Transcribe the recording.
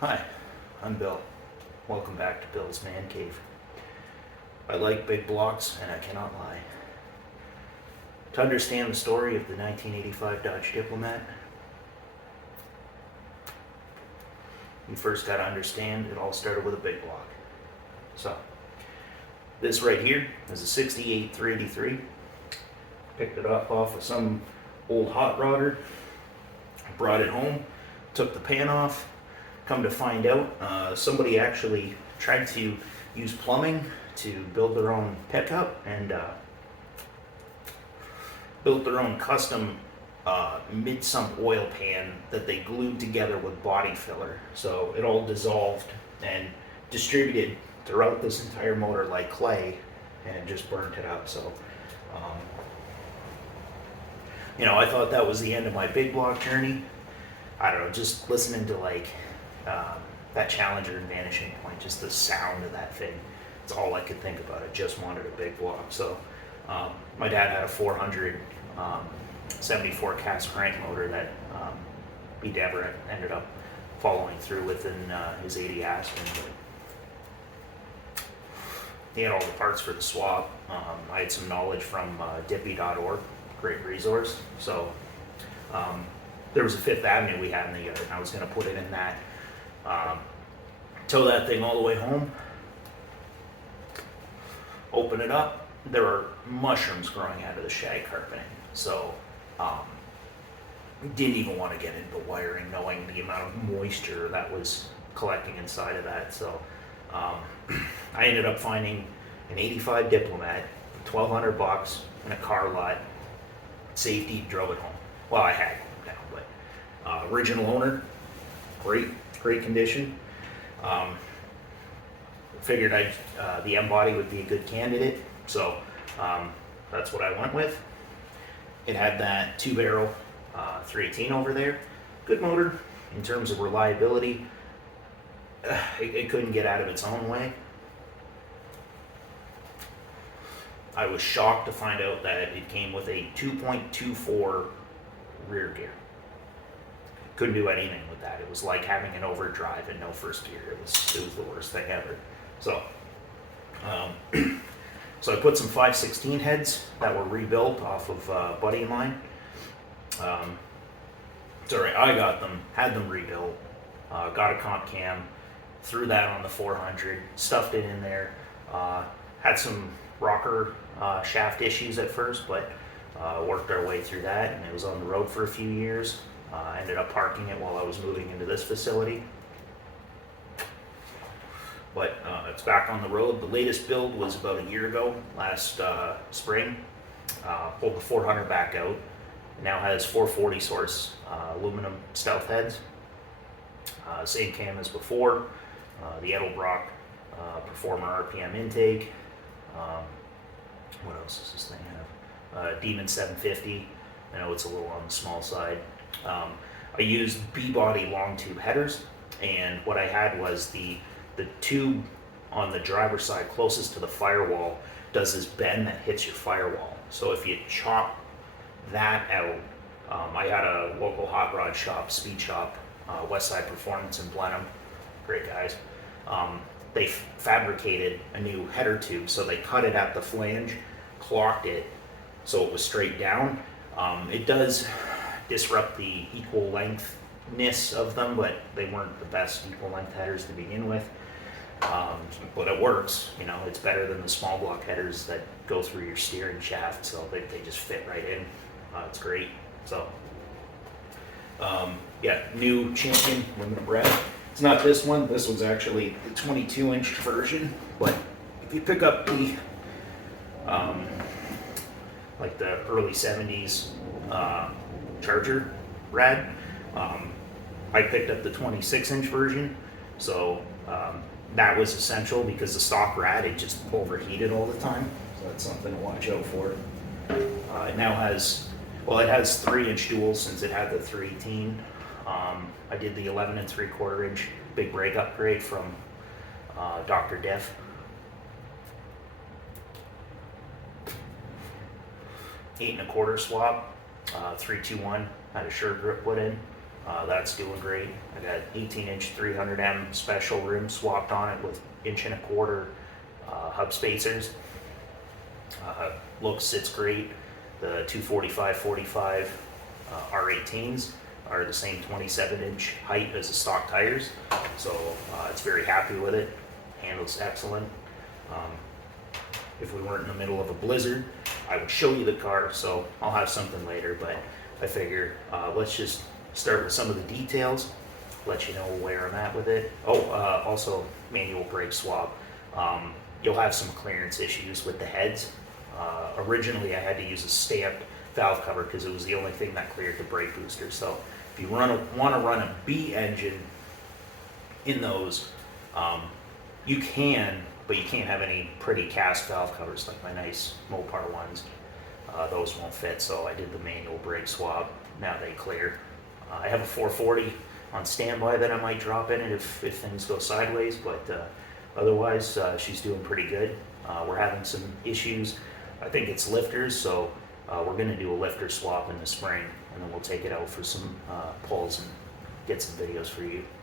Hi, I'm Bill. Welcome back to Bill's Man Cave. I like big blocks and I cannot lie. To understand the story of the 1985 Dodge Diplomat, you first got to understand it all started with a big block. So, this right here is a 68 383. Picked it up off of some old hot rodder, brought it home, took the pan off. Come to find out, somebody actually tried to use plumbing to build their own pickup and built their own custom mid-sump oil pan that they glued together with body filler. So it all dissolved and distributed throughout this entire motor like clay and just burnt it up. So, I thought that was the end of my big block journey. I don't know, just listening to that Challenger and Vanishing Point, just the sound of that thing. It's all I could think about. I just wanted a big block. So my dad had a 400 74 cast crank motor that he never ended up following through with in his 80 Aspen. But he had all the parts for the swap. I had some knowledge from dippy.org, great resource. So there was a Fifth Avenue we had in the yard, and I was going to put it in that. Tow that thing all the way home, open it up, there were mushrooms growing out of the shag carpeting. So didn't even want to get into wiring, knowing the amount of moisture that was collecting inside of that. So I ended up finding an 85 Diplomat, $1,200 in a car lot, safety, drove it home. Well, I had it down, but original owner, great condition. Figured the M body would be a good candidate, so that's what I went with. It had that 2-barrel 318 over there. Good motor in terms of reliability. It couldn't get out of its own way. I was shocked to find out that it came with a 2.24 rear gear. Couldn't do anything with that. It was like having an overdrive and no first gear. It was the worst thing ever. So, so I put some 516 heads that were rebuilt off of Buddy and mine. It's alright. I got them, had them rebuilt, got a comp cam, threw that on the 400, stuffed it in there. Had some rocker shaft issues at first, but worked our way through that, and it was on the road for a few years. Ended up parking it while I was moving into this facility. But it's back on the road. The latest build was about a year ago, last spring. Pulled the 400 back out. It now has 440 source aluminum stealth heads. Same cam as before. The Edelbrock Performer RPM intake. What else does this thing have? Demon 750. I know it's a little on the small side. I used B-body long tube headers, and what I had was the tube on the driver's side closest to the firewall does this bend that hits your firewall. So if you chop that out, I had a local hot rod shop, speed shop, Westside Performance in Blenheim, great guys. They fabricated a new header tube, so they cut it at the flange, clocked it so it was straight down. It does disrupt the equal lengthness of them, but they weren't the best equal length headers to begin with. But it works, it's better than the small block headers that go through your steering shaft, so they just fit right in. It's great. So yeah, new Champion limited red. It's not this one. This one's actually the 22-inch version, but if you pick up the like the early 70s Charger rad, I picked up the 26-inch version, so that was essential because the stock rad, it just overheated all the time, so that's something to watch out for. It now has, it has 3-inch duals since it had the 318. I did the 11 3/4-inch big brake upgrade from Dr. Diff. 8 1/4 swap, 321, had a sure grip put in. That's doing great. I got 18-inch 300M special rim swapped on it with 1.25" hub spacers. Sits great. The 245/45 R18s are the same 27-inch height as the stock tires, so it's very happy with it. Handles excellent. If we weren't in the middle of a blizzard, I would show you the car, so I'll have something later, but I figure let's just start with some of the details, let you know where I'm at with it. Also manual brake swap. You'll have some clearance issues with the heads. Originally I had to use a stamped valve cover because it was the only thing that cleared the brake booster. So if you want to run a B engine in those, you can, but you can't have any pretty cast valve covers like my nice Mopar ones. Those won't fit, so I did the manual brake swap. Now they clear. I have a 440 on standby that I might drop in it if things go sideways, but otherwise she's doing pretty good. We're having some issues. I think it's lifters, so we're going to do a lifter swap in the spring, and then we'll take it out for some pulls and get some videos for you.